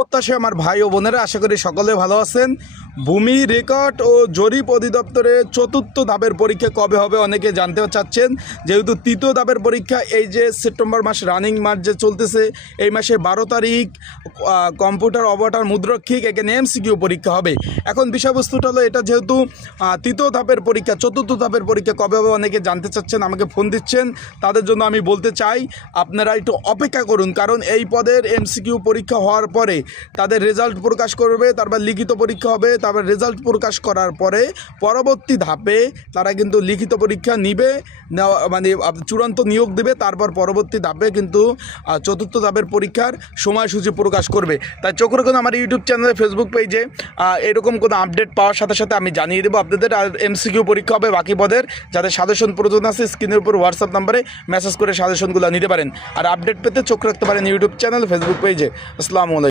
শুভপ্রত্যাশী আমার ভাই ও বোনেরা, আশা করি সকলে ভালো আছেন। ভূমি রেকর্ড ও জরিপ অধিদপ্তরের চতুর্থ ধাপের পরীক্ষা কবে হবে অনেকে জানতে চাচ্ছেন। যেহেতু তৃতীয় ধাপের পরীক্ষা এই যে সেপ্টেম্বর মাস, রানিং মাস যে চলতেছে, এই মাসে 12 তারিখ কম্পিউটার অপারেটর মুদ্রক্ষিক এখানে এমসিকিউ পরীক্ষা হবে। এখন বিষয়বস্তুটা হলো এটা, যেহেতু তৃতীয় ধাপের পরীক্ষা, চতুর্থ ধাপের পরীক্ষা কবে হবে অনেকে জানতে চাচ্ছেন, আমাকে ফোন দিচ্ছেন। তাদের জন্য আমি বলতে চাই আপনারা একটু অপেক্ষা করুন, কারণ এই পদের এমসিকিউ পরীক্ষা হওয়ার পরে তাদের রেজাল্ট প্রকাশ করবে, তারপর লিখিত পরীক্ষা হবে, তারপর রেজাল্ট প্রকাশ করার পরে পরবর্তী ধাপে তারা কিন্তু লিখিত পরীক্ষা নিবে, মানে চূড়ান্ত নিয়োগ দেবে, তারপর পরবর্তী ধাপে কিন্তু চতুর্থ ধাপের পরীক্ষার সময়সূচি প্রকাশ করবে। তাই চোখ রাখুন আমার ইউটিউব চ্যানেলে, ফেসবুক পেজে, এরকম কোনো আপডেট পাওয়ার সাথে সাথে আমি জানিয়ে দেবো আপনাদের। আর এমসিকিউ পরীক্ষা হবে বাকি পদের, যাদের সাজেশন প্রয়োজন আছে স্ক্রিনের উপর হোয়াটসঅ্যাপ নাম্বারে মেসেজ করে সাজেশনগুলো নিতে পারেন। আর আপডেট পেতে চোখ রাখতে পারেন ইউটিউব চ্যানেল, ফেসবুক পেজে। আসসালামু আলাইকুম।